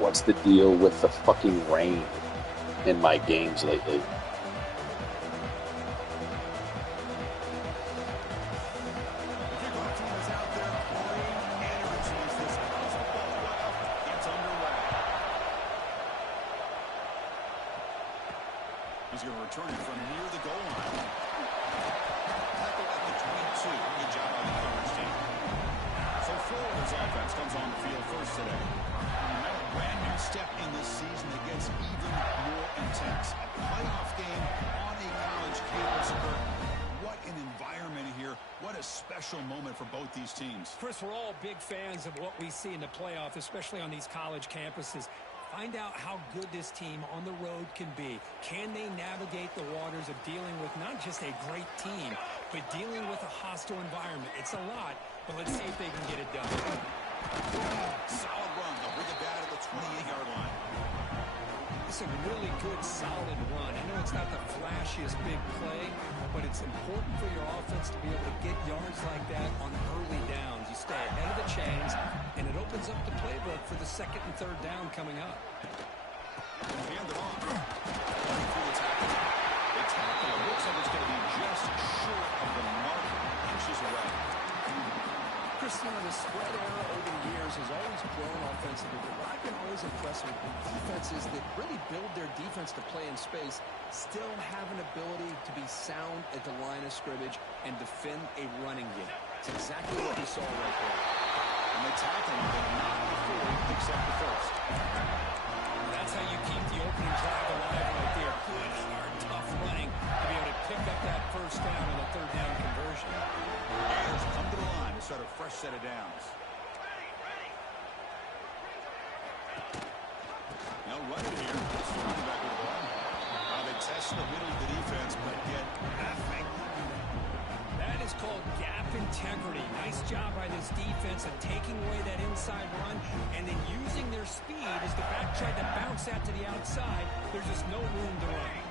what's the deal with the fucking rain in my games lately. He's going to return it from near the goal line. Tackle at the 22. Good job by the coverage team. So Florida's offense comes on the field first today. A brand new step in this season that gets even more intense. A playoff game on a college campus. What an environment here. What a special moment for both these teams. Chris, we're all big fans of what we see in the playoff, especially on these college campuses. Find out how good this team on the road can be. Can they navigate the waters of dealing with not just a great team, but dealing with a hostile environment? It's a lot, but let's see if they can get it done. Solid run. They'll bring it down to the 28-yard line. It's a really good, solid run. I know it's not the flashiest big play, but it's important for your offense to be able to get yards like that on early downs. You stay ahead of the chains, and it opens up the playbook for the second and third down coming up. Hand it off. The tackle. It looks like it's going to be just short of the mark. Inches away. Chris, the spread era over the years has always grown offensively, but what I've been always impressed with defenses that really build their defense to play in space still have an ability to be sound at the line of scrimmage and defend a running game. It's exactly what we saw right there. And they tackle him, but not before he picks up the first. That's how you keep the opening drive alive right there. Good, hard, tough running to be able to pick up that first down on the third down conversion. Bears come to the line to start a fresh set of downs. Now run it here. It's the running back with the ball. They test the middle of the defense, but get nothing. That is called gap integrity. Nice job by this defense of taking away that inside run and then using their speed as the back tried to bounce out to the outside. There's just no room to run.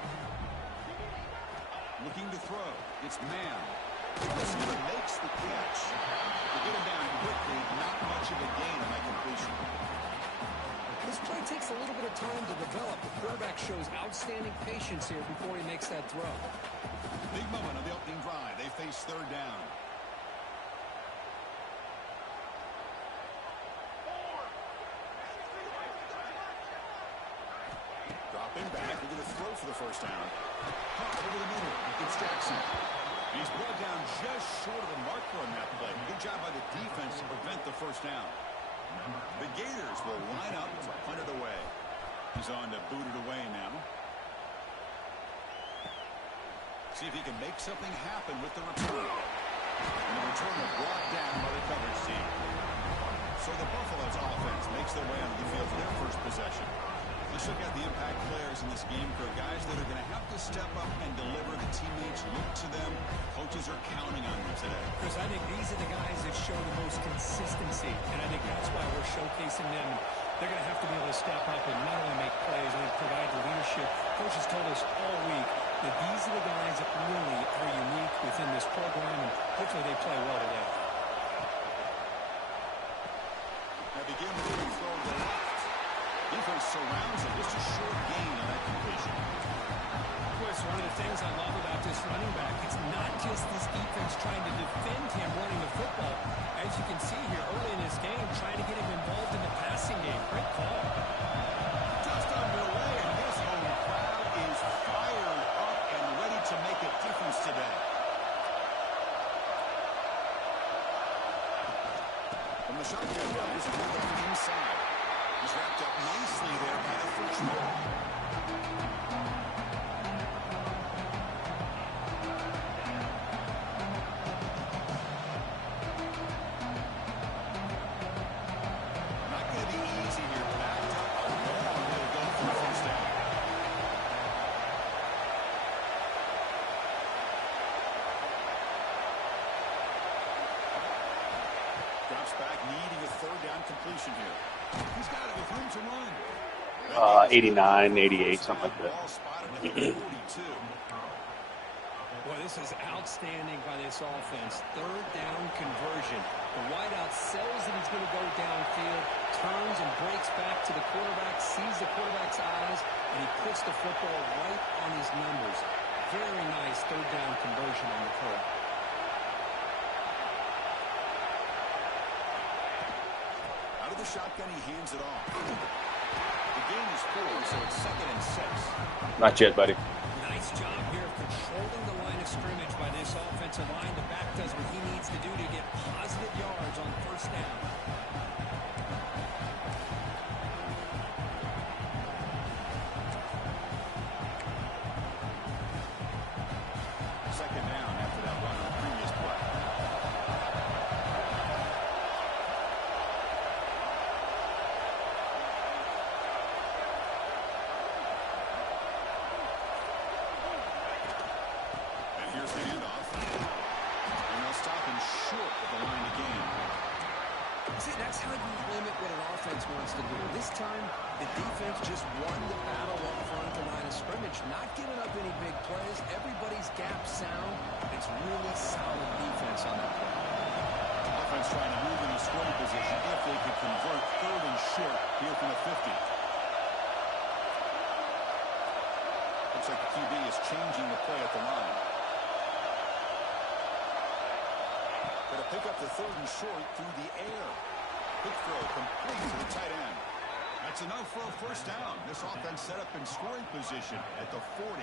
Looking to throw. It's man. The receiver makes the catch. To get him down quickly, not much of a gain on that completion. This play takes a little bit of time to develop. The quarterback shows outstanding patience here before he makes that throw. Big moment on the opening drive. They face third down. Dropping back. They're going to throw for the first down. Pop over the middle. It's Jackson. He's brought down just short of the marker on that play. Good job by the defense to prevent the first down. The Gators will line up to punt it away. He's on to boot it away now. See if he can make something happen with the return. And the return is brought down by the coverage team. So the Buffalo's offense makes their way onto the field for their first possession. Let's look at the impact players in this game for guys that are going to have to step up and deliver. The teammates look to them. Coaches are counting on them today. Chris, I think these are the guys that show the most consistency, and I think that's why we're showcasing them. They're going to have to be able to step up and not only make plays, but provide the leadership. Coaches told us all week that these are the guys that really are unique within this program, and hopefully they play well today. Now begin moving throw to the left. Defense surrounds him. Just a short gain on that completion. Chris, one of the things I love about this running back, it's not just this defense trying to defend him running the football. As you can see here early in this game, trying to get him involved in the passing game. Great call. Just underway, and this home crowd is fired up and ready to make a difference today. From the shotgun, here's a move on the inside. He's wrapped up nicely there by the freshman. Not going to be easy here. Backed up a long way to go for the first down. Drops back, needing a third down completion here. He's got it with room to run. 89, 88, something like that. Ball spotted at the 42. Well, this is outstanding by this offense. Third down conversion. The wideout sells that he's going to go downfield, turns and breaks back to the quarterback, sees the quarterback's eyes, and he puts the football right on his numbers. Very nice third down conversion on the curl. Out of the shotgun, he hands it off. The gain is 4, so it's 2nd and 6. Not yet, buddy. Nice job here of controlling the line of scrimmage by this offensive line. The back does what he needs to do to get positive yards on first down. Second down after that run on the previous play. Here's the handoff. And they'll stop him short of the line to gain. See, that's how you limit what an offense wants to do. This time, the defense just won the battle up front at the line of scrimmage, not giving up any big plays. Everybody's gap sound. It's really solid defense on that play. Offense trying to move into scoring position if they could convert 3rd and short here from the 50. Looks like the QB is changing the play at the line. Going to pick up the 3rd and short through the air. Quick throw complete to the tight end. That's enough for a first down. This offense set up in scoring position at the 40.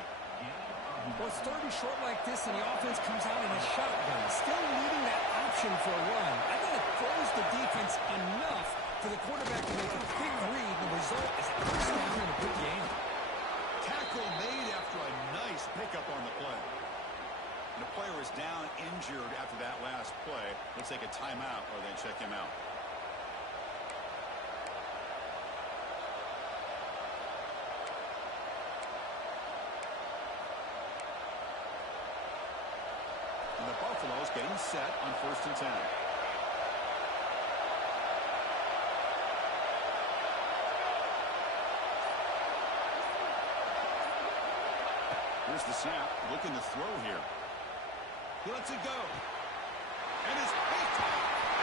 Well, it's 3rd and short like this, and the offense comes out in a shotgun, still needing that option for a run. I think it throws the defense enough for the quarterback to make a quick read. The result is a first down and a good game. Tackle made after a nice pickup on the play. And the player is down injured after that last play. Let's take a timeout or then check him out. And the Buffaloes getting set on 1st and 10. Here's the snap, looking to throw here. He lets it go. And it's picked.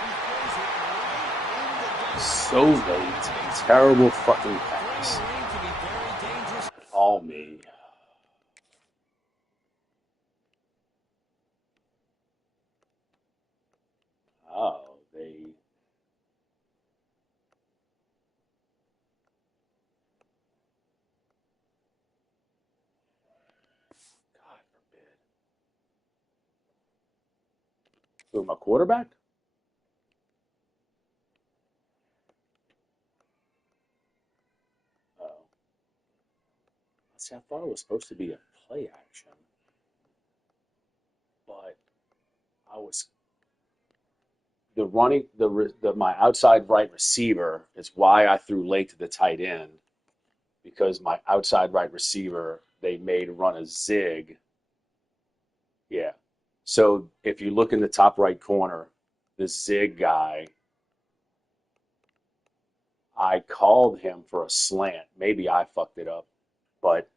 He throws it right in the gut. So late. Terrible fucking pass. All me. Oh, they... God forbid. Who, my quarterback? Oh. See, I thought it was supposed to be a play action. But I was... my outside right receiver is why I threw late to the tight end, because my outside right receiver, they made run a zig. Yeah. So if you look in the top right corner, the zig guy, I called him for a slant. Maybe I fucked it up, but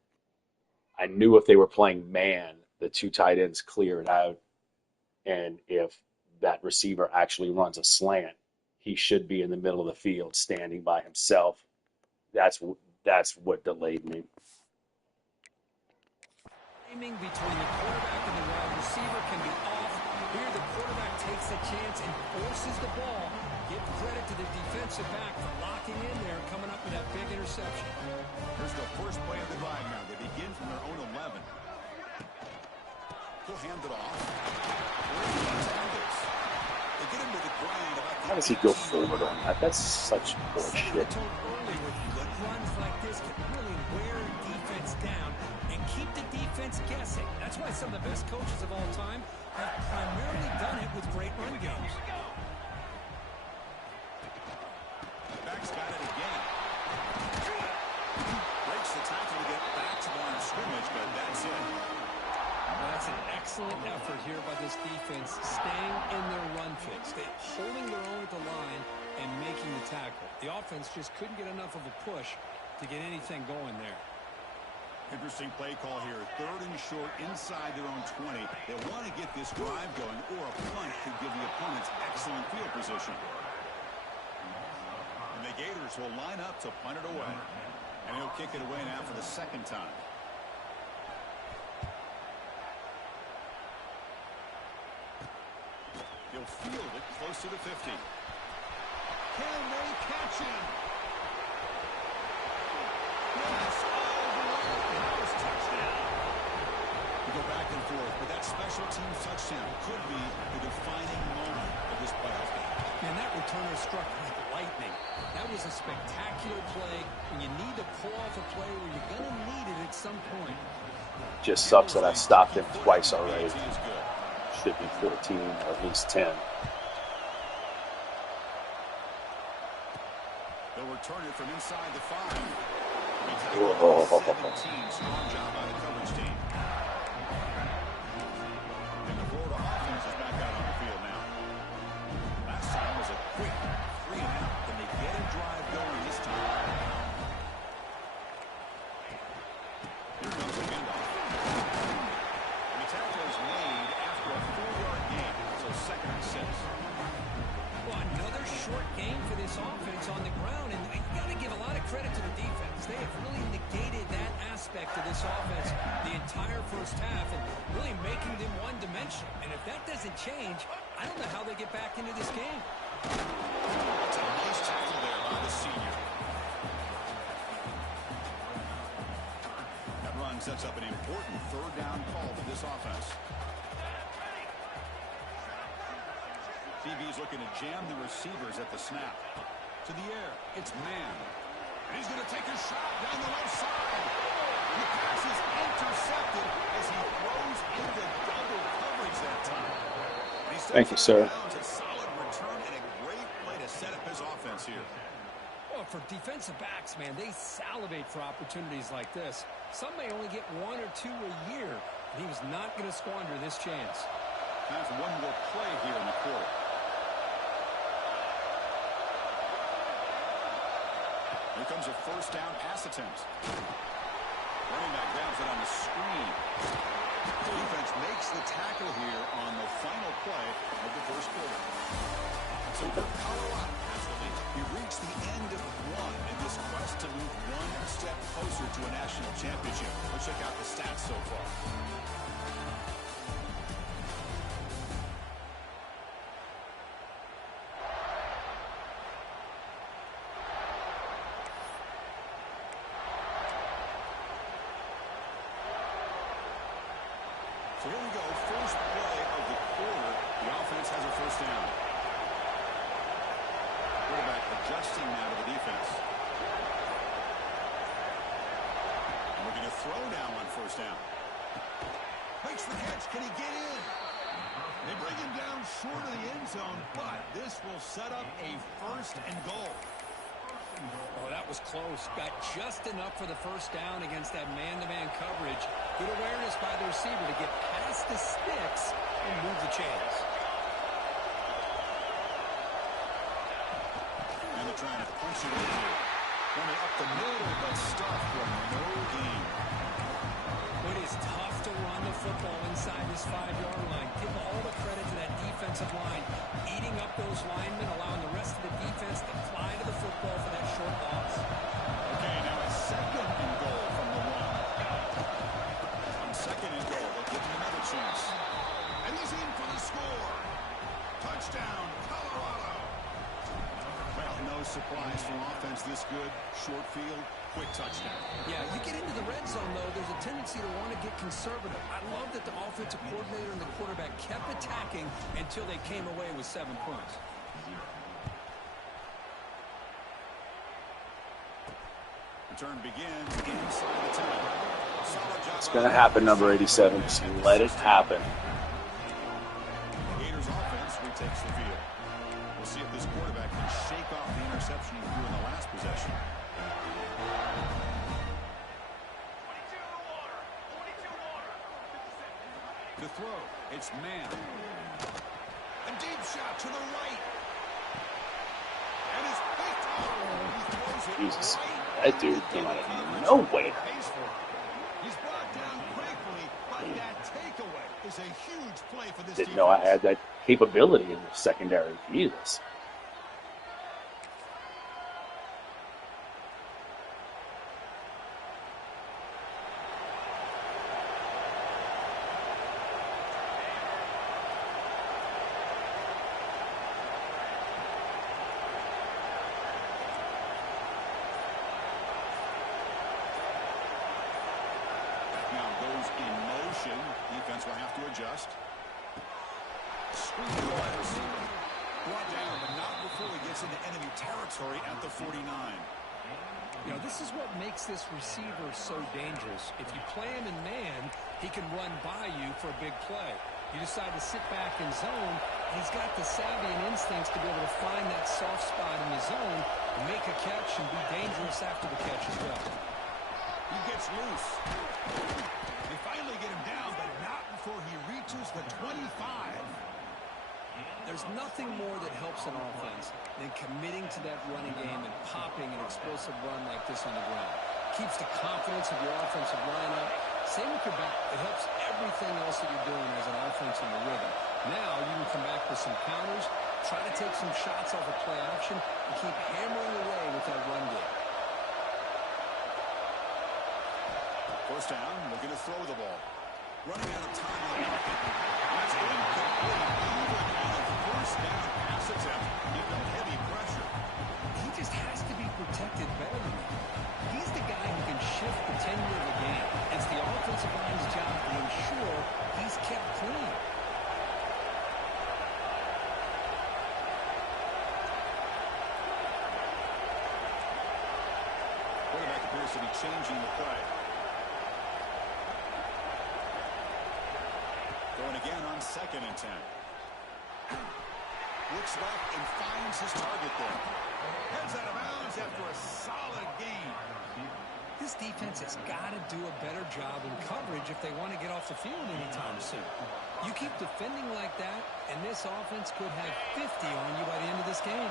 I knew if they were playing man, the 2 tight ends clear it out. And if that receiver actually runs a slant, he should be in the middle of the field standing by himself. That's what delayed me. Timing between the quarterback and the wide receiver can be off. Here the quarterback takes a chance and forces the ball. Give credit to the defensive back for locking in there, coming up with that big interception. Here's the first play of the drive now. They begin from their own 11. He'll hand it off. They get him to the ground about How does he go forward on that? That's such bullshit. Good runs like this can really wear defense down and keep the defense guessing. That's why some of the best coaches of all time have primarily done it with great run games. Back's got it again. Breaks the tackle to get back to the line of scrimmage, but that's it. That's an excellent effort here by this defense, staying in their run fix, holding their own at the line and making the tackle. The offense just couldn't get enough of a push to get anything going there. Interesting play call here. 3rd and short inside their own 20. They want to get this drive going, or a punt could give the opponents excellent field position. And the Gators will line up to punt it away. And he'll kick it away now for the 2nd time. He'll field it close to the 50. Can they catch him? Yes, all the way. That was touchdown. We go back and forth, but that special teams touchdown could be the defining moment of this playoff game. And that returner struck like lightning. That was a spectacular play, and you need to pull off a play where you're going to need it at some point. Just sucks that I stopped him twice already. Should be 14 or at least 10. They'll return it from inside the 5. Whoa. 17, strong job by the coverage team. And the Florida offense is back out on the field now. Last time was a quick 3 and out. Can they get a drive going this time? Here comes the handoff. And the tackle is made after a 4-yard gain. So 2nd and 6. Well, another short game for this offense on the ground, and you got to give a lot of credit to the defense. They have really negated that aspect of this offense the entire first half and really making them one-dimensional. And if that doesn't change, I don't know how they get back into this game. That's a nice tackle there by the senior. That run sets up an important 3rd down call for this offense. DB's looking to jam the receivers at the snap. To the air, it's man. And he's going to take a shot down the left side. And the pass is intercepted as he throws into double coverage that time. Thank you, sir. It's a solid return and a great play to set up his offense here. Well, for defensive backs, man, they salivate for opportunities like this. Some may only get 1 or 2 a year, and he was not going to squander this chance. Time for one more play here in the quarter. Here comes a 1st down pass attempt. Running back grabs it on the screen. The defense makes the tackle here on the final play of the 1st quarter. So Colorado has the lead. We reached the end of 1 in this quest to move 1 step closer to a national championship. Let's check out the stats so far. So here we go, first play of the quarter. The offense has a 1st down. Quarterback adjusting now to the defense. And looking to throw now on 1st down. Makes the catch. Can he get in? They bring him down short of the end zone, but this will set up a 1st and goal. Oh, that was close. Got just enough for the 1st down against that man-to-man coverage. Good awareness by the receiver to get past the sticks and move the chains. And they're trying to punch it in here. Running up the middle, but stuffed for no gain. It is tough to run the football inside this 5-yard line. Give all the credit to that defensive line. Eating up those linemen, allowing the rest of the defense to fly to the football for that short loss. Okay, now a 2nd and goal from the 1. On 2nd and goal, they'll give him another chance. And he's in for the score. Touchdown, Colorado. Well, no surprise from offense this good. Short field, quick touchdown. Yeah, you get into the red zone, though, there's a tendency to want to get conservative. I love that the offensive coordinator and the quarterback kept attacking until they came away with 7 points. Return begins inside the 10. Solid job. It's going to happen, number 87. Just let it happen. The Gators offense retakes the field. We'll see if this quarterback can shake off the interception he threw in the last possession. To throw, it's man. A deep shot to the right. And it's picked up. He throws it Jesus. right. That dude came out of nowhere. He's brought down quickly, but that takeaway is a huge play for this Didn't defense. know I had that capability in the secondary. Jesus. Now goes in motion. Defense will have to adjust. Screen the wide receiver. Brought down, but not before he gets into enemy territory at the 49. You know, this is what makes this receiver so dangerous. If you play him in man, he can run by you for a big play. You decide to sit back in zone, and he's got the savvy and instincts to be able to find that soft spot in the zone, make a catch, and be dangerous after the catch as well. He gets loose. They finally get him down, but not before he reaches the 25. There's nothing more that helps an offense than committing to that running game and popping an explosive run like this on the ground. Keeps the confidence of your offensive lineup. Same with your back. It helps everything else that you're doing as an offense in the rhythm. Now you can come back with some counters, try to take some shots off of play action, and keep hammering away with that run game. First down, looking to throw the ball. Running out of time in the pocket. That's incomplete. Even on a first down pass attempt, he's got heavy pressure. He just has to be protected better than that. He's the guy who can shift the tenure of the game. It's the offensive line's job to ensure he's kept clean. Quarterback appears to be changing the play. Going again on 2nd and 10. Looks left and finds his target there. Heads out of bounds after a solid gain. This defense has got to do a better job in coverage if they want to get off the field anytime soon. You keep defending like that, and this offense could have 50 on you by the end of this game.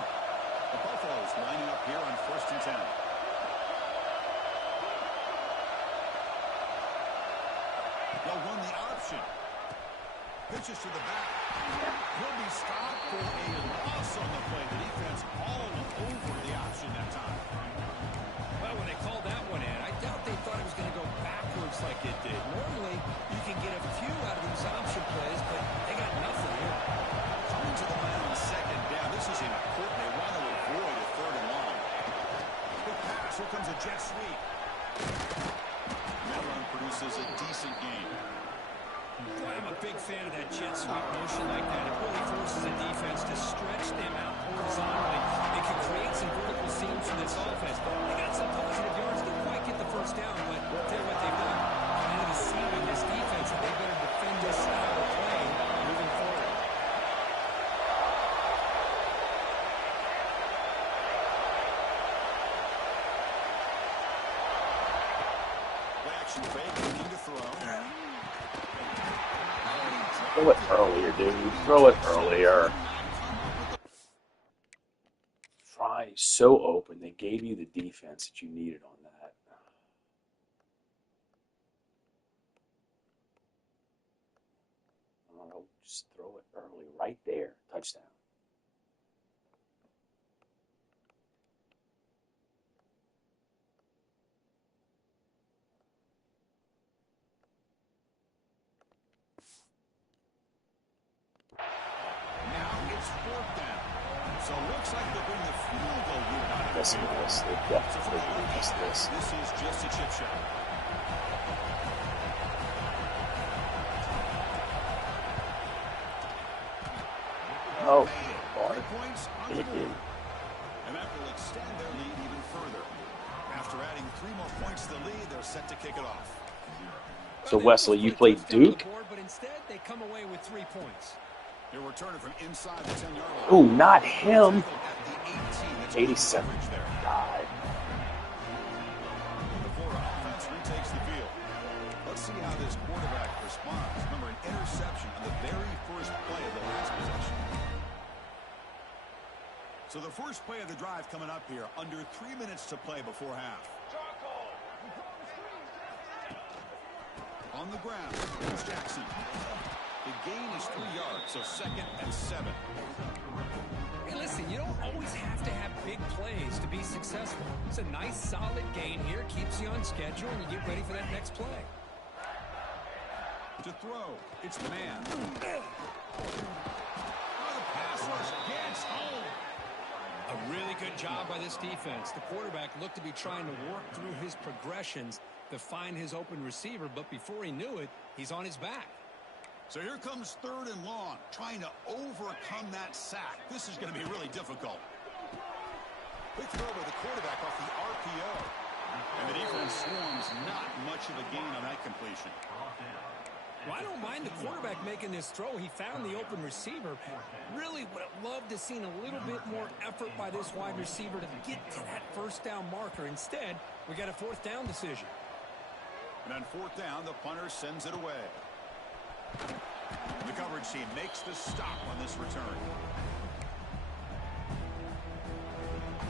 The Buffaloes lining up here on 1st and 10. They'll run the option. Pitches to the back. He'll be stopped for a loss on the play. The defense all over the option that time. Well, when they called that one in, I doubt they thought it was going to go backwards like it did. Normally, you can get a few out of these option plays, but they got nothing here. Coming to the line on 2nd down. This is important. They want to avoid a 3rd and long. Quick pass. Here comes a jet sweep. That run produces a decent gain. Boy, I'm a big fan of that jet sweep motion like that. It really forces a defense to stretch them out horizontally. It can create some vertical seams for this offense. They got some positive yards. Didn't quite get the first down, but I'll tell you what they've done. Kind of deceiving this defense, and they better defend this style of play moving forward. Play action fake. Looking to throw. Throw it earlier, dude. Throw it earlier. Try so open. They gave you the defense that you needed on that. I don't know. Just throw it early. Right there. Touchdown. Now it's 4th down. So it looks like they'll bring the field goal unit out of the Missing field. this. They So for the definitely missed this. this is just a chip shot. Oh, Made it. 3 boy. points on the board. And that will extend their lead even further. After adding 3 more points to the lead, they're set to kick it off. So, Wesley, you played Duke? But instead, they come away with 3 points. They're returning from inside the 10-yard line. Ooh, not him. At the 18. That's 87. coverage there. God. The Florida offense retakes the field. Let's see how this quarterback responds. Remember, an interception on the very first play of the last possession. So the first play of the drive coming up here, under 3 minutes to play before half. on the ground. It's Jackson. The gain is 3 yards, so 2nd and 7. Hey, listen, you don't always have to have big plays to be successful. It's a nice, solid gain here. Keeps you on schedule, and you get ready for that next play. To throw, it's the man. Oh, the pass rush gets home. A really good job by this defense. The quarterback looked to be trying to work through his progressions to find his open receiver, but before he knew it, he's on his back. So here comes 3rd and long, trying to overcome that sack. This is going to be really difficult. Quick throw by the quarterback off the RPO. And the defense swarms, not much of a gain on that completion. Well, I don't mind the quarterback making this throw. He found the open receiver. Really would have loved to have seen a little bit more effort by this wide receiver to get to that 1st down marker. Instead, we got a 4th down decision. And on 4th down, the punter sends it away. The coverage team makes the stop on this return.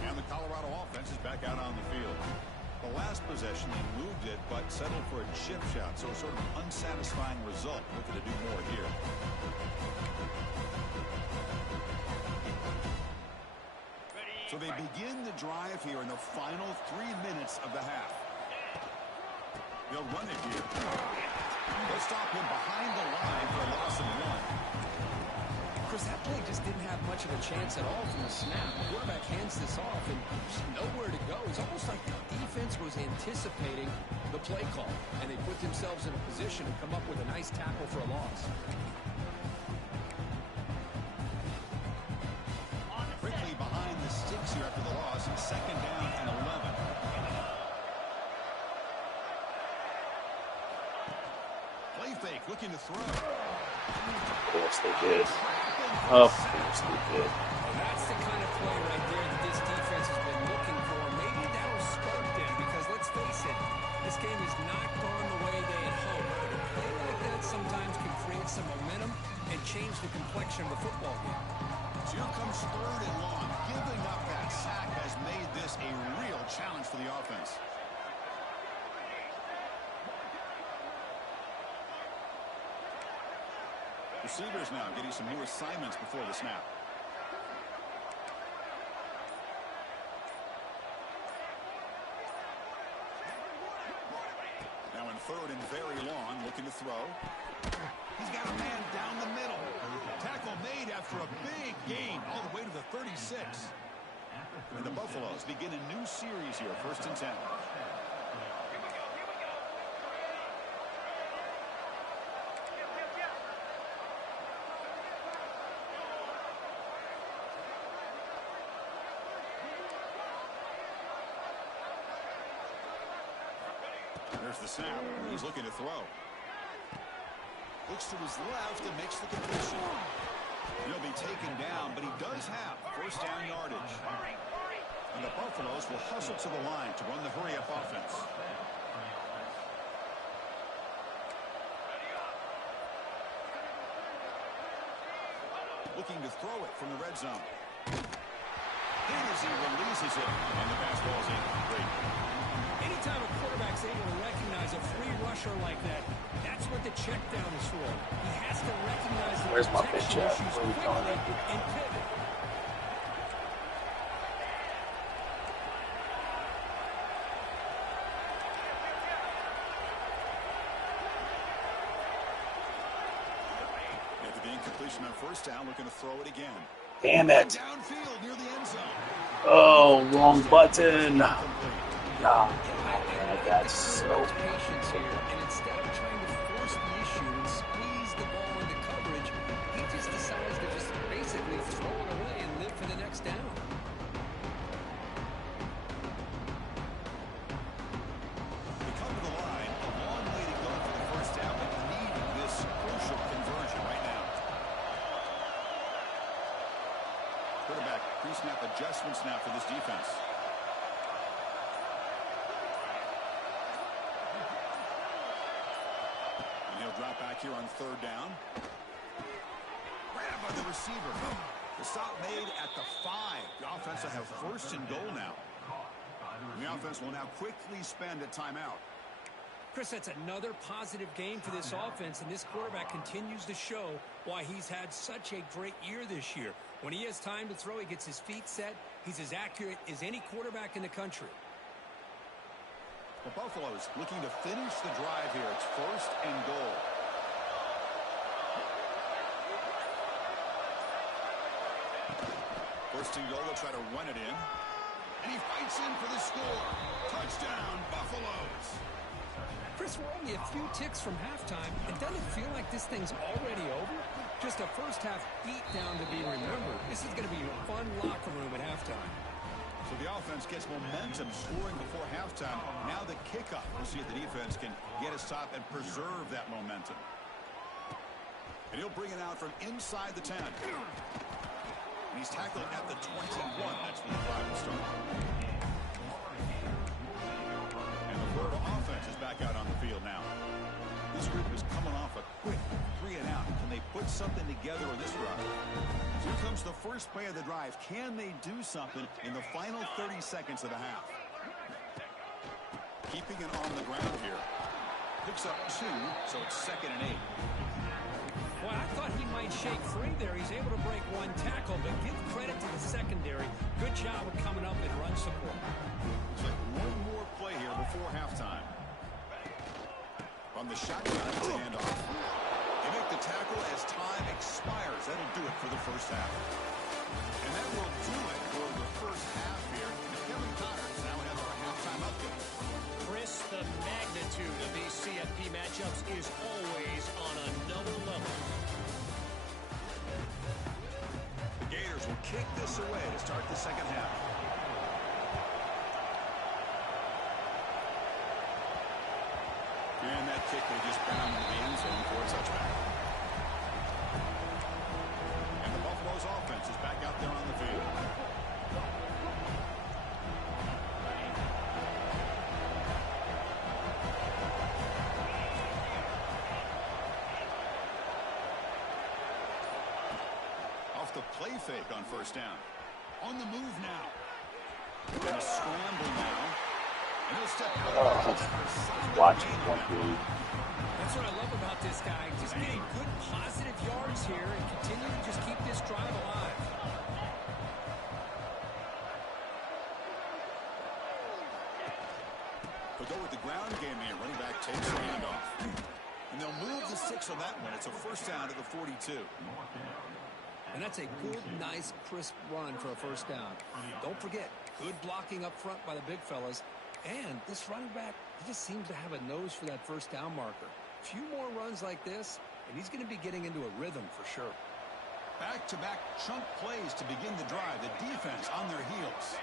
And the Colorado offense is back out on the field. The last possession, they moved it, but settled for a chip shot, so a sort of unsatisfying result. Looking to do more here. So they begin the drive here in the final 3 minutes of the half. They'll run it here. They'll stop him behind the line for a loss of 1. Chris, that play just didn't have much of a chance at all from the snap. The quarterback hands this off, and there's nowhere to go. It's almost like the defense was anticipating the play call, and they put themselves in a position to come up with a nice tackle for a loss. Quickly behind the sticks here after the loss, 2nd down and 11. Play fake, looking to throw. Of course they did. Of course they did. That's the kind of play right there that this defense has been looking for. Maybe that'll spark them, because let's face it, this game has not gone the way they had hoped. But a play like that sometimes can create some momentum and change the complexion of the football game. So here comes 3rd and long. Giving up that sack has made this a real challenge for the offense. Receivers now getting some new assignments before the snap. Now in 3rd and very long, looking to throw. He's got a man down the middle. Tackle made after a big gain all the way to the 36. And the Buffaloes begin a new series here, 1st and 10. There's the snap. He's looking to throw. Looks to his left and makes the completion. He'll be taken down, but he does have 1st down yardage. And the Buffaloes will hustle to the line to run the hurry-up offense. Looking to throw it from the red zone. And as he releases it, and the pass ball's incomplete. Anytime a quarterback's able to recognize a free rusher like that, that's what the check down is for. He has to recognize the Where's my protection bitch at? issues Where we quickly going? and pivot. After the incompletion on 1st down, looking to throw it again. Damn it. Downfield near the end zone. Oh, wrong button. Incomplete. God, that's so. Patience here, and instead of trying to force the issue and squeeze the ball into coverage, he just decides to just basically throw it away and live for the next down. They come to the line. A long way to go for the 1st down, but need this crucial conversion right now. Quarterback pre-snap adjustments now for this defense. And he'll drop back here on 3rd down. Grabbed by the receiver. The stop made at the 5. The offense will have 1st and goal now. And the offense will now quickly spend a timeout. Chris, that's another positive game for this offense, and this quarterback continues to show why he's had such a great year this year. When he has time to throw, he gets his feet set. He's as accurate as any quarterback in the country. The Buffaloes looking to finish the drive here. It's 1st and goal. First and goal, they'll try to run it in. And he fights in for the score. Touchdown, Buffaloes. Chris, we're only a few ticks from halftime, and doesn't it feel like this thing's already over? Just a first-half beatdown to be remembered. This is going to be a fun locker room at halftime. So the offense gets momentum scoring before halftime. Now the kickoff. We'll see if the defense can get a stop and preserve that momentum. And he'll bring it out from inside the 10. And he's tackled at the 21. That's when the drive will start. And the Florida offense is back out on the field now. This group is coming off a quick 3 and out. Can they put something together on this drive? So here comes the first play of the drive. Can they do something in the final 30 seconds of the half? Keeping it on the ground here. Picks up 2, so it's 2nd and 8. Well, I thought he might shake free there. He's able to break 1 tackle, but give credit to the secondary. Good job of coming up and run support. Looks like one more play here before halftime. From the shotgun to hand off. They make the tackle as time expires. That'll do it for the first half. And that will do it for the first half here. And Kevin Connors now has our halftime update. Chris, the magnitude of these CFP matchups is always on another level. The Gators will kick this away to start the second half. And that kick will just bound into the end zone for a touchback. And the Buffaloes offense is back out there on the field. Off the play fake on first down. On the move now. And a scramble now. And he'll step out. Watching one dude. That's what I love about this guy. Just getting good positive yards here and continue to just keep this drive alive. They'll go with the ground game here. Running back takes the handoff. And they'll move the 6 on that one. It's a first down to the 42. And that's a good, nice, crisp run for a first down. Don't forget, good blocking up front by the big fellas. And this running back, he just seems to have a nose for that first down marker. A few more runs like this, and he's going to be getting into a rhythm for sure. Back-to-back chunk plays to begin the drive. The defense on their heels.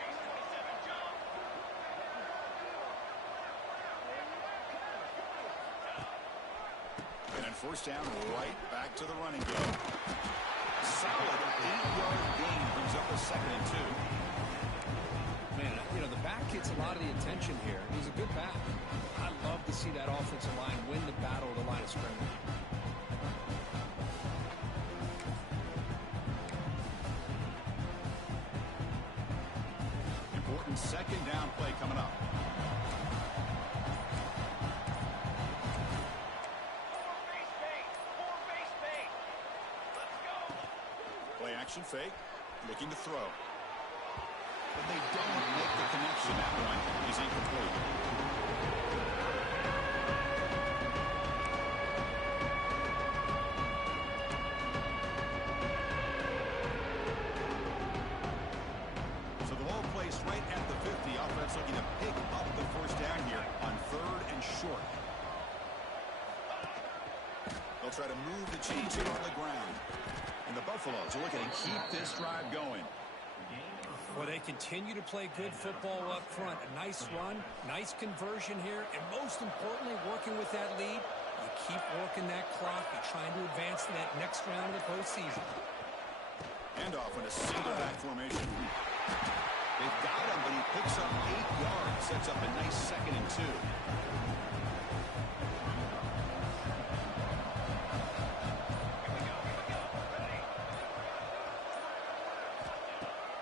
And then first down, right back to the running game. Solid 8-yard gain brings up a 2nd and 2. Man, you know, the back gets a lot of the attention here. He's a good back. I love to see that offensive line win the battle of the line of scrimmage. Important 2nd down play coming up. Play action fake. Looking to throw. But they don't make the connection. That one is incomplete. So the ball placed right at the 50. Offense looking to pick up the first down here on 3rd and short. They'll try to move the chains here on the ground. And the Buffaloes are looking to keep this drive going. Well, they continue to play good football up front. A nice run, nice conversion here, and most importantly, working with that lead, you keep working that clock. You're trying to advance to that next round of the postseason. And off in a single back formation. They've got him, but he picks up 8 yards. Sets up a nice 2nd and 2.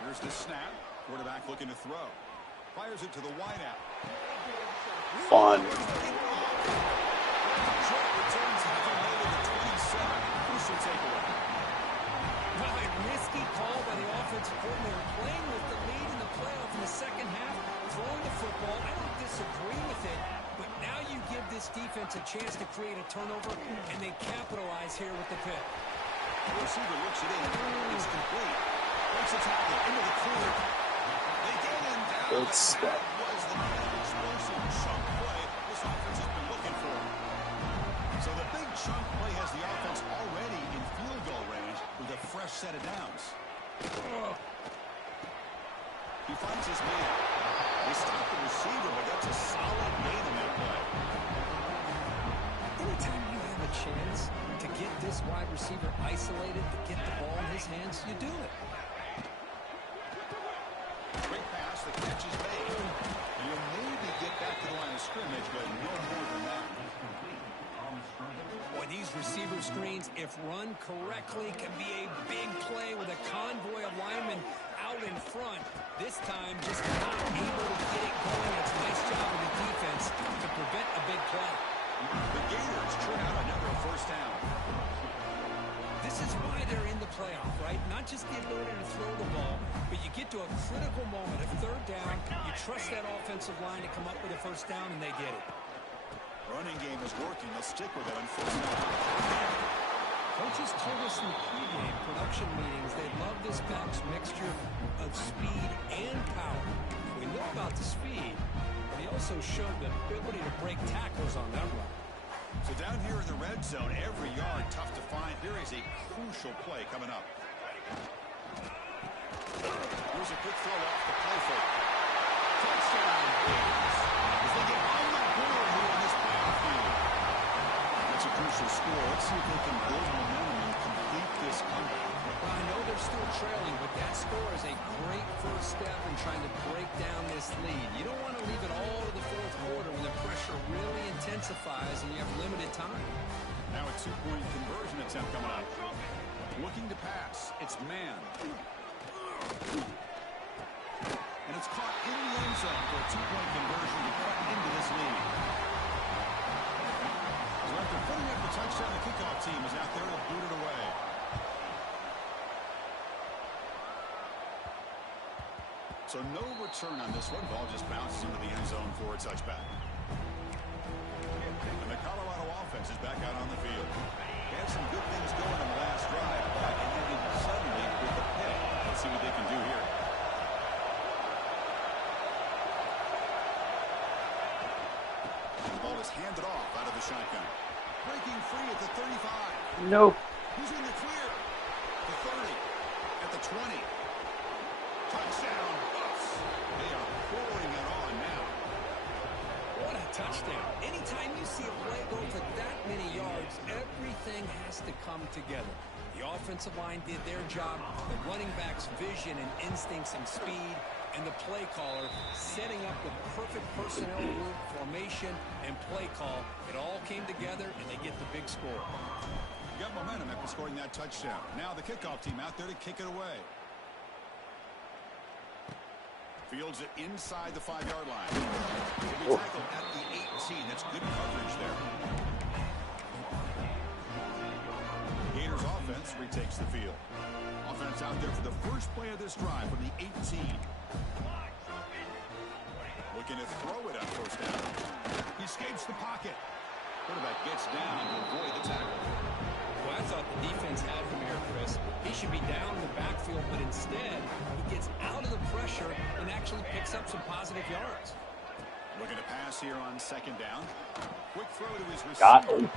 Here's the snap. Quarterback looking to throw. Fires it to the wideout. Fun. Detroit returns having made it to 27. Crucial takeaway. Well, a risky call by the offensive coordinator, playing with the lead in the playoff in the second half, throwing the football. I don't disagree with it, but now you give this defense a chance to create a turnover, and they capitalize here with the pick. The receiver looks it in. It's complete. Makes a tackle into the clear. They get him down. Good stuff. That was the kind of explosive chunk play this offense has been looking for. So the big chunk play has the offense already in field goal range with a fresh set of downs. He finds his man. They stop the receiver, but that's a solid gain in that play. Anytime you have a chance to get this wide receiver isolated, to get the ball in his hands, you do it. Great pass, the catch is made. And you'll maybe get back to the line of scrimmage, but no more than that. Boy, these receiver screens, if run correctly, can be a big play with a convoy of linemen out in front. This time, just not able to get it going. It's a nice job of the defense to prevent a big play. The Gators turn out another first down. This is why they're in the playoff, right? Not just the ability to throw the ball, but you get to a critical moment, a third down, you trust that offensive line to come up with a first down, and they get it. Running game is working. They'll stick with it on first down. Coaches told us in the pregame production meetings they love this back's mixture of speed and power. We know about the speed, but he also showed the ability to break tackles on that run. So down here in the red zone, every yard tough to find. Here is a crucial play coming up. Here's a quick throw off the play fake. Touchdown, Gators. As they get on the board here in this playoff game. That's a crucial score. Let's see if they can build momentum and complete this comeback. Well, I know they're still trailing, but that score is a great first step in trying to break down this lead. You don't want to leave it all to the fourth quarter when the pressure really intensifies and you have limited time. Now a two-point conversion attempt coming up. Looking to pass. It's man. And it's caught in the end zone for a two-point conversion to cut into this lead. So after putting up the touchdown, the kickoff team is out there to boot it away. So no return on this one. Ball just bounces into the end zone for a touchback. And the Colorado offense is back out on the field. They had some good things going in the last drive, but it ended suddenly with a pick. Let's see what they can do here. The ball is handed off out of the shotgun. Breaking free at the 35. Nope. Who's in the clear? The 30. At the 20. Touchdown, Bucks. They are pouring it on now. What a touchdown. Anytime you see a play go for that many yards, everything has to come together. The offensive line did their job, the running back's vision and instincts and speed, and the play caller setting up the perfect personnel group, formation, and play call. It all came together, and they get the big score. Got momentum after scoring that touchdown. Now the kickoff team out there to kick it away. Fields it inside the 5-yard line. He'll be tackled at the 18. That's good coverage there. Gators offense retakes the field. Offense out there for the first play of this drive from the 18. Looking to throw it on first down. He escapes the pocket. Quarterback gets down to avoid the tackle. Well, I thought the defense had him here, Chris. He should be down in the backfield, but instead, he gets out of the pressure and actually picks up some positive yards. Looking to pass here on second down. Quick throw to his receiver. Got him.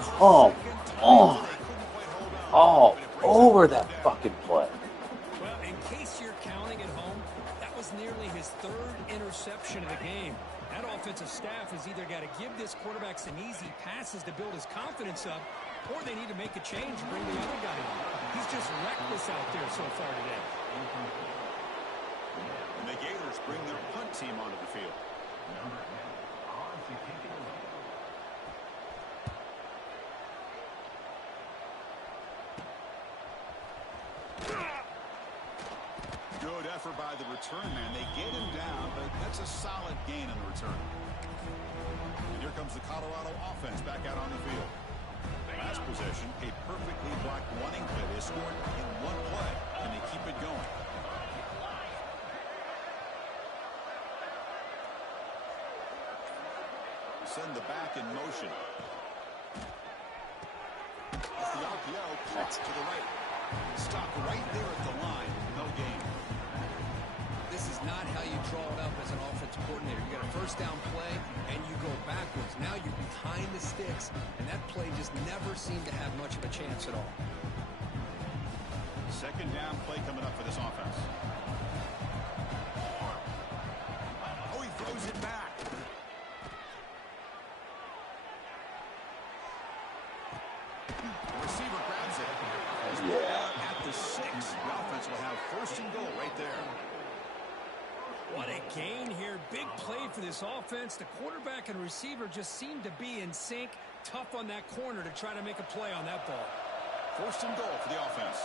Come on. All over that fucking play. Well, in case you're counting at home, that was nearly his third interception of the game. That offensive staff has either got to give this quarterback some easy passes to build his confidence up, or they need to make a change and bring the other guy in. He's just reckless out there so far today. And the Gators bring their punt team onto the field. Good effort by the return man. They get him down, but that's a solid gain on the return. And here comes the Colorado offense back out on the field. Last possession, a perfectly blocked running play. They scored in one play, and they keep it going. Send the back in motion. It's the RPO, caught to the right. Stopped right there at the line. No gain. This is not how you draw it up as an offensive coordinator. You got a first down play, and you go backwards. Now you're behind the sticks, and that play just never seemed to have much of a chance at all. Second down play coming up for this offense. Oh, he throws it back. The receiver grabs it. Yeah. At the 6. The offense will have first and goal right there. What a gain here. Big play for this offense. The quarterback and receiver just seem to be in sync. Tough on that corner to try to make a play on that ball. First and goal for the offense.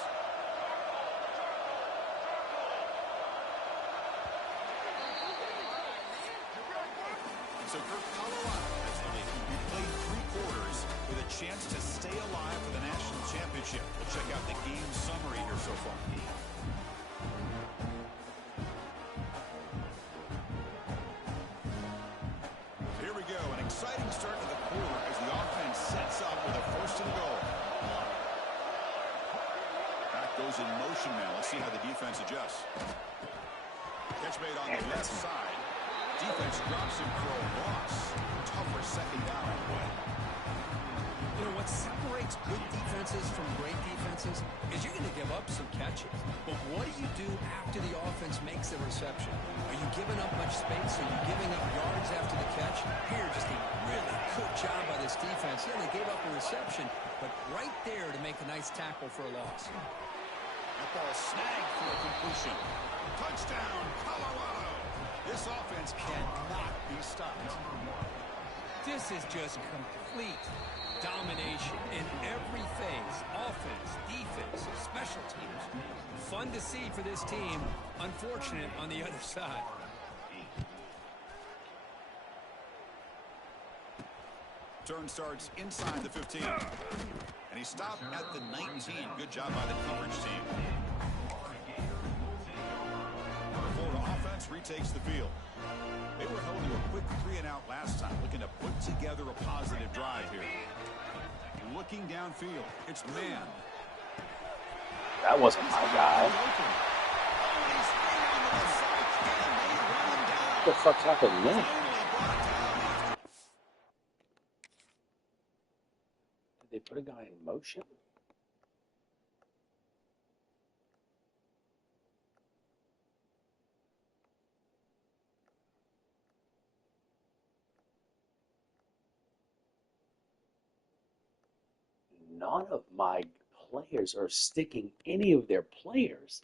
So for Colorado, that's the lead. We played 3 quarters with a chance to stay alive for the national championship. We'll check out the game summary here so far. Here we go. An exciting start to the quarter as the offense sets up with a first and goal. Back goes in motion now. Let's see how the defense adjusts. Catch made on the left side. Defense drops him for a loss. Tougher second down play. You know, what separates good defenses from great defenses is you're going to give up some catches. But what do you do after the offense makes the reception? Are you giving up much space? Are you giving up yards after the catch? Here, just a really good job by this defense. Yeah, they gave up a reception, but right there to make a nice tackle for a loss. That ball snagged for a completion. Touchdown, Colorado. This offense cannot be stopped. This is just complete domination in every phase. Offense, defense, special teams. Fun to see for this team. Unfortunate on the other side. Turn starts inside the 15. And he stopped at the 19. Good job by the coverage team. The Florida offense retakes the field. They were held to a quick 3-and-out last time, looking to put together a positive drive here. Looking downfield, it's man. That wasn't my guy. What the fuck's happening there? Did they put a guy in motion? None of my players are sticking any of their players.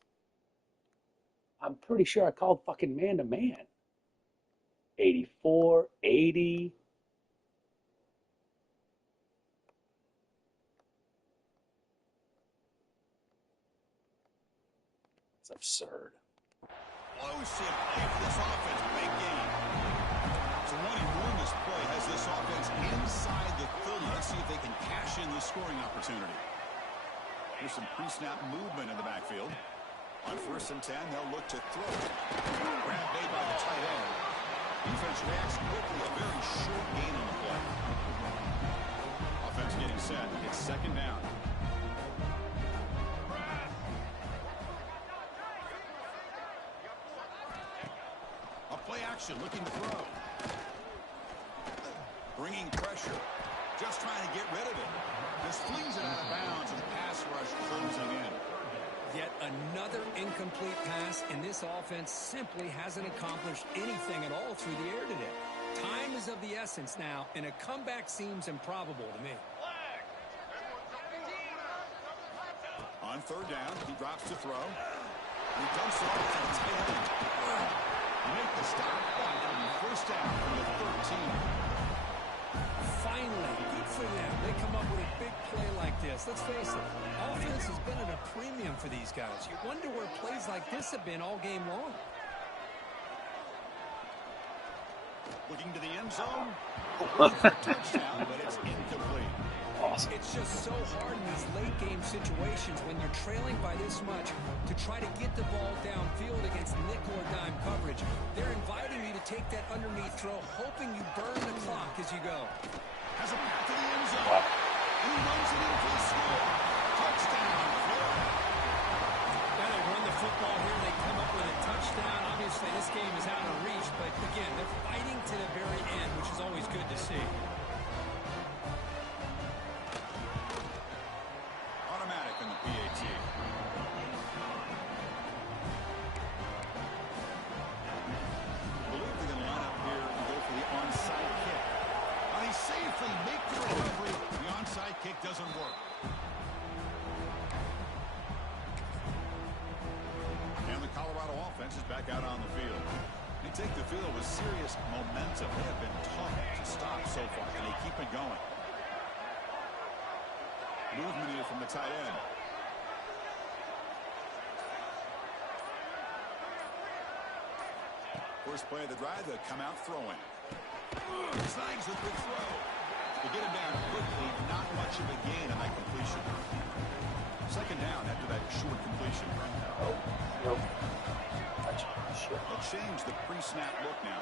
I'm pretty sure I called fucking man-to-man. 84, 80. It's absurd. Explosive play for this offense. Big game. So wanting more in this play has this offense inside the 30. Let's see if they can cash in the scoring opportunity. Here's some pre-snap movement in the backfield. On 1st and 10, they'll look to throw it. Grab made by the tight end. Defense reacts quickly. A very short gain on the play. Offense getting set. It's second down. A play action looking to throw. Bringing pressure. Just trying to get rid of it. Just flings it out of bounds and the pass rush closing in. Yet another incomplete pass, and this offense simply hasn't accomplished anything at all through the air today. Time is of the essence now, and a comeback seems improbable to me. On 3rd down, he drops to throw. He dumps it off to the tight end. You make the stop on 1st down from the 13. Finally, good for them. They come up with a big play like this. Let's face it, offense has been at a premium for these guys. You wonder where plays like this have been all game long. Looking to the end zone. Looking for a touchdown, but it's incomplete. Awesome. It's just so hard in these late game situations when you're trailing by this much to try to get the ball downfield against nickel or dime coverage. They're inviting you to take that underneath throw, hoping you burn the clock as you go. Has a path to the end zone. Wow. And he runs it in for the score. Touchdown, Florida. Now they run the football here. They come up with a touchdown. Obviously, this game is out of reach, but again, they're fighting to the very end, which is always good to see. Automatic in the PAT. I believe they're going to line up here and go for the onside kick. And they safely make the recovery. The onside kick doesn't work. And the Colorado offense is back out on the field. They take the field with serious momentum. They have been tough to stop so far, and they keep it going. Movement here from the tight end. First play of the drive, they'll come out throwing. Snags with the throw. They get him down quickly, not much of a gain on that completion. Second down after that short completion. Oh, nope. Shit. They'll change the pre-snap look now.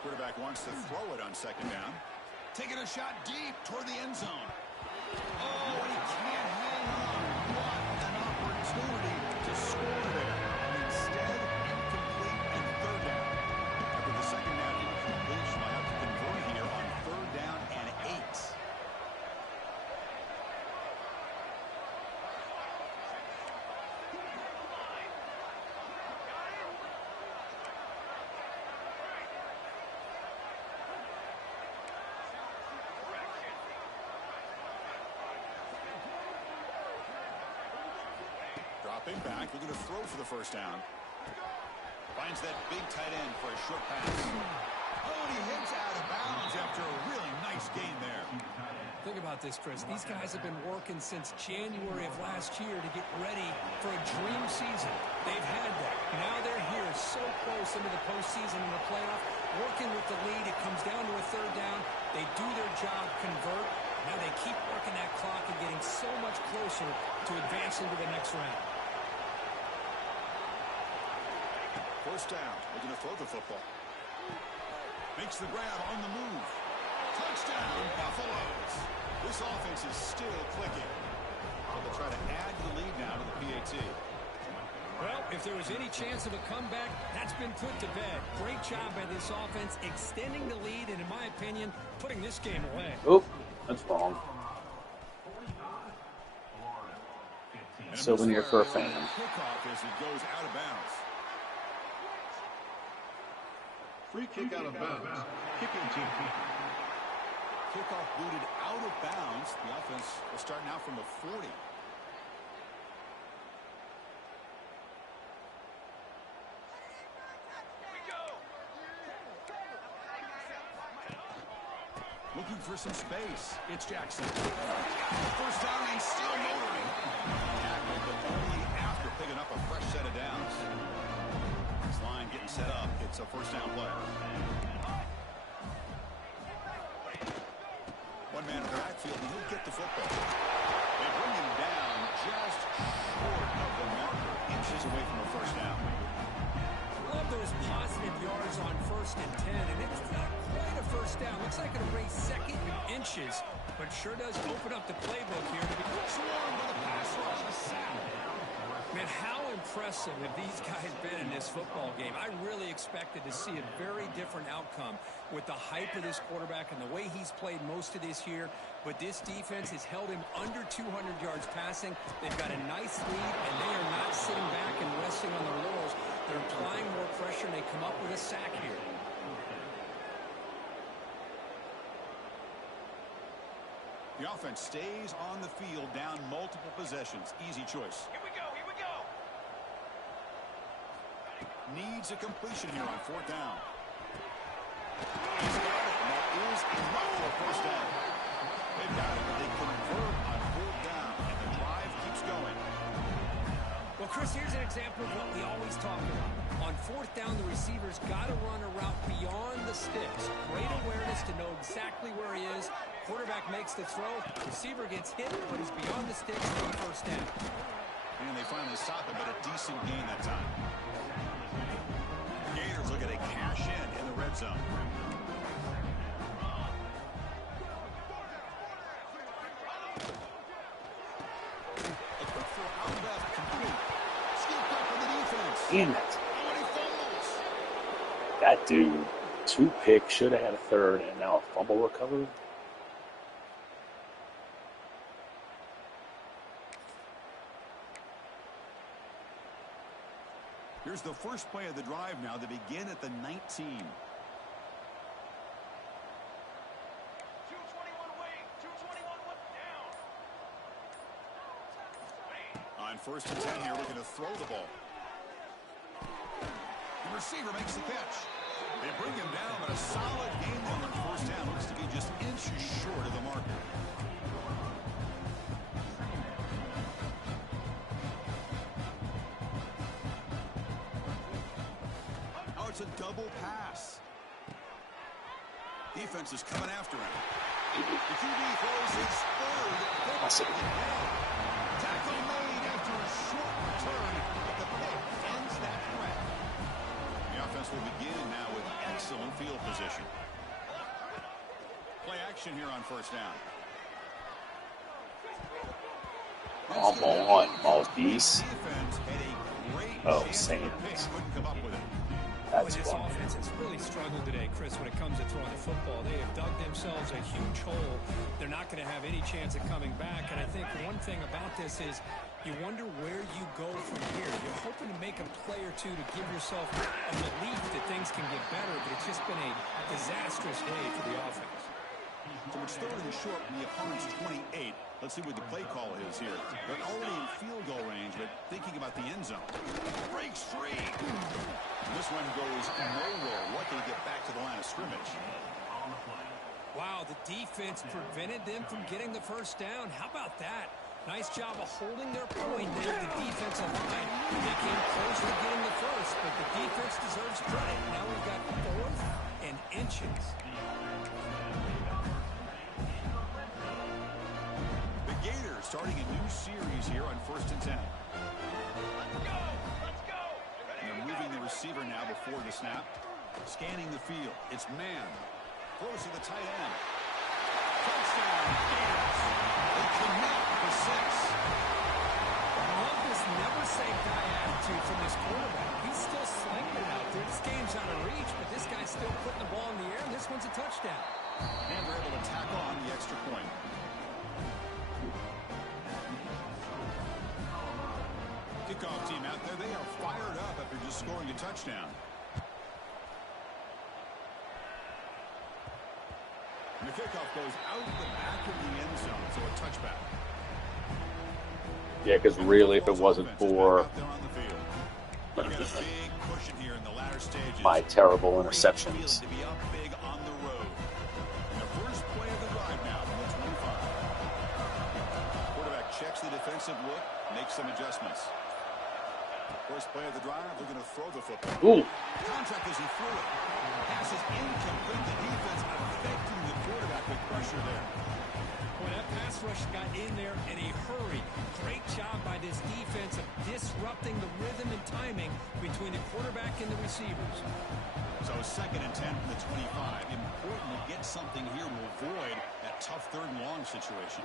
Quarterback wants to throw it on second down. Taking a shot deep toward the end zone. Oh, and he can't hang on. What an opportunity to score there. Instead, incomplete and third down. After the second down incompletion, I have to convert here on third down and 8. Dropping back, looking to throw for the first down. Finds that big tight end for a short pass. Oh, and he hits out of bounds after a really nice gain there. Think about this, Chris. These guys have been working since January of last year to get ready for a dream season. They've had that. Now they're here so close into the postseason and the playoff. Working with the lead, it comes down to a third down. They do their job, convert. Now they keep working that clock and getting so much closer to advancing to the next round. First down, looking to throw the football. Makes the grab on the move. Touchdown, Buffaloes. This offense is still clicking. So they'll try to add to the lead now to the PAT. Well, if there was any chance of a comeback, that's been put to bed. Great job by this offense, extending the lead, and in my opinion, putting this game away. Oh, that's wrong. Souvenir for a fan. Kickoff as it goes out of bounds. Free kick out of bounds. Kicking team. Kickoff booted out of bounds. The offense will start now from the 40. Looking for some space. It's Jackson. First down and still motoring. Tackled, but only after picking up a fresh set of downs. This line getting set up. It's a first down play. One man in the backfield, and he'll get the football. They bring him down just short of the marker, inches away from a first down. Love those positive yards on 1st and 10, and it's not quite a first down. Looks like it'll raise second in inches, but sure does open up the playbook here. Swarm with a pass rush, a sack. Man, how impressive have these guys been in this football game? I really expected to see a very different outcome with the hype of this quarterback and the way he's played most of this year. But this defense has held him under 200 yards passing. They've got a nice lead, and they are not sitting back and resting on their laurels. They're applying more pressure, and they come up with a sack here. The offense stays on the field, down multiple possessions. Easy choice. Here we go, here we go. Needs a completion here on 4th down. He's got it, and that is enough for a first down. They've got it, but they convert on 4th down, and the drive keeps going. Well, Chris, here's an example of what we always talk about. On fourth down, the receiver's got to run a route beyond the sticks. Great awareness to know exactly where he is. Quarterback makes the throw. Receiver gets hit, but he's beyond the sticks for the first down. And they finally stop him, but a decent gain that time. Gators looking to cash in the red zone. A quick throw out left, complete. Scooped up for the defense. Damn it. Oh, and he fumbles. That dude, 2 picks, should have had a third, and now a fumble recovery. Here's the first play of the drive now. They begin at the 19. On first and 10 here, looking to throw the ball. The receiver makes the catch. They bring him down, but a solid game there on first down. Looks to be just inches short of the marker. Oh, it's a double pass. Defense is coming after him. The QB throws his third. Awesome. Tackle made after a short return, but the pick ends that threat. The offense will begin now with excellent field position. Play action here on first down. Come on, Maltese. Defense had a great Oh, chance for the Saints. pick, couldn't come up with it. That's This fun. offense has really struggled today, Chris, when it comes to throwing the football. They have dug themselves a huge hole. They're not going to have any chance of coming back. And I think one thing about this is you wonder where you go from here. You're hoping to make a play or two to give yourself a belief that things can get better, but it's just been a disastrous day for the offense. So it's third and short from the opponent's 28. Let's see what the play call is here. They're already in field goal range, but thinking about the end zone. Breaks free. This one goes nowhere. Lucky to get back to the line of scrimmage. Wow, the defense prevented them from getting the first down. How about that? Nice job of holding their point there, the defensive line. They came close to getting the first, but the defense deserves credit. Now we've got 4th and inches. The Gators starting a new series here on first and 10. And they're moving the receiver now before the snap. Scanning the field. It's man. Throws to the tight end. Touchdown, Gators. They connect for 6. Love this never-say-die attitude from this quarterback. He's still slinging it out there. This game's out of reach, but this guy's still putting the ball in the air, and this one's a touchdown. And they're able to tackle on the extra point. Kickoff team out there. They are fired up after just scoring a touchdown. And the kickoff goes out the back of the end zone, so a touchback. Yeah, because really, if it wasn't for Out there on the field. You got a big cushion here in the latter stages. my terrible Great interceptions. field to be up big on the road. And the first play of the drive now from the 25. Quarterback checks the defensive look, makes some adjustments. First play of the drive, they're going to throw the football. Ooh, Contact as he threw it. Pass is incomplete. The defense affecting the quarterback with pressure there. Well, that pass rush got in there in a hurry. Great job by this defense of disrupting the rhythm and timing between the quarterback and the receivers. So second and 10 from the 25. Important to get something here to avoid that tough third and long situation.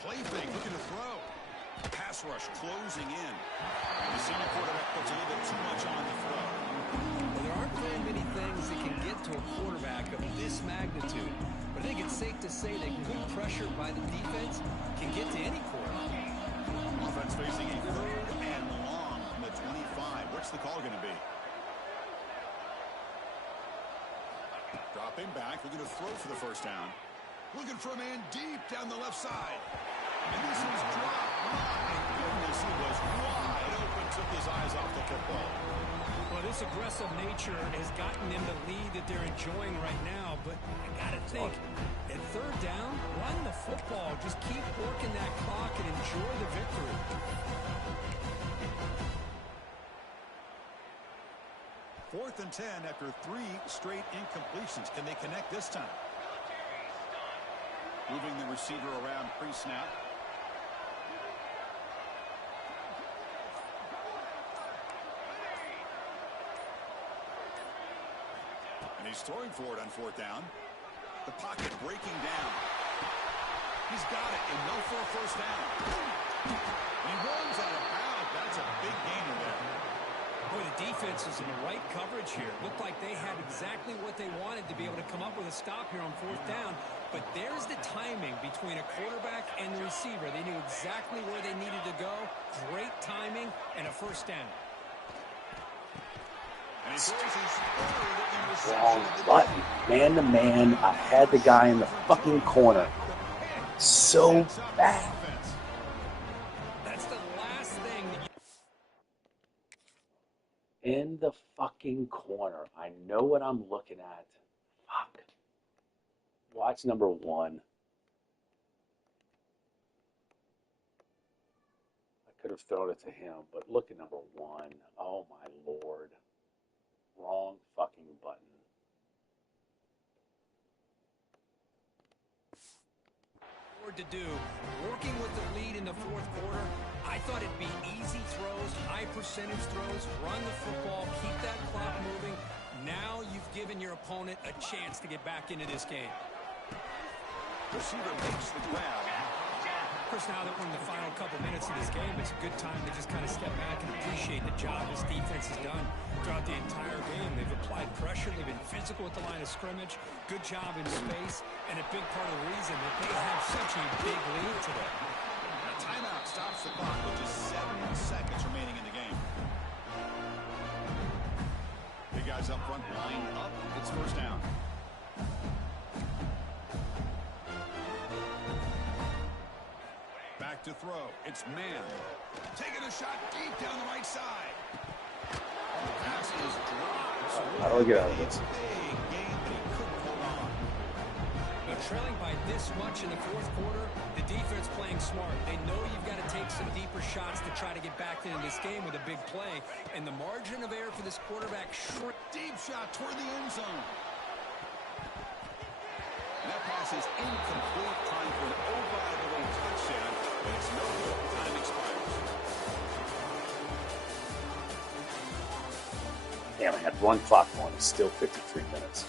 Play fake, looking to throw. Pass rush closing in. The senior quarterback puts a little bit too much on the throw. Well, there aren't very many things that can get to a quarterback of this magnitude. But I think it's safe to say that good pressure by the defense can get to any quarterback. Offense facing a third and long from the 25. What's the call going to be? Dropping back, looking to throw for the first down. Looking for a man deep down the left side. And this is dropped. My goodness, he was wide open to took his eyes off the football. Well, this aggressive nature has gotten them the lead that they're enjoying right now, but I got to think, at third down, run the football. Just keep working that clock and enjoy the victory. Fourth and 10 after 3 straight incompletions. Can they connect this time? Moving the receiver around pre-snap. And he's throwing for it on fourth down. The pocket breaking down. He's got it and no for a first down. He runs out of bounds. That's a big gainer there. Boy, the defense is in the right coverage here. Looked like they had exactly what they wanted to be able to come up with a stop here on fourth down. But there's the timing between a quarterback and the receiver. They knew exactly where they needed to go. Great timing and a first down. And he throws his third Wrong interception. button. Man to man, I had the guy in the fucking corner. So bad. That's the last thing that you... In the fucking corner. I know what I'm looking at. Fuck. Watch number 1. I could have thrown it to him, but look at number 1. Oh my lord. Wrong fucking button. To do, working with the lead in the fourth quarter, I thought it'd be easy throws, high percentage throws, run the football, keep that clock moving. Now you've given your opponent a chance to get back into this game. Receiver makes the grab. Of course, now that we're in the final couple minutes of this game, it's a good time to just kind of step back and appreciate the job this defense has done throughout the entire game. They've applied pressure. They've been physical at the line of scrimmage. Good job in space. And a big part of the reason that they have such a big lead today. A timeout stops the clock with just 7 seconds remaining in the game. Big guys up front, line up. It's first down. Back to throw. It's man. Taking a shot deep down the right side. The pass is dropped. How do I get out of this? Big game, but he couldn't hold on. Now, trailing by this much in the fourth quarter, the defense playing smart. They know you've got to take some deeper shots to try to get back into this game with a big play. And the margin of error for this quarterback shrink. Deep shot toward the end zone. And that pass is incomplete. Time for an over-the-way touchdown. But it's no good. Time expires. Damn, I had 1 clock on. It's still 53 minutes.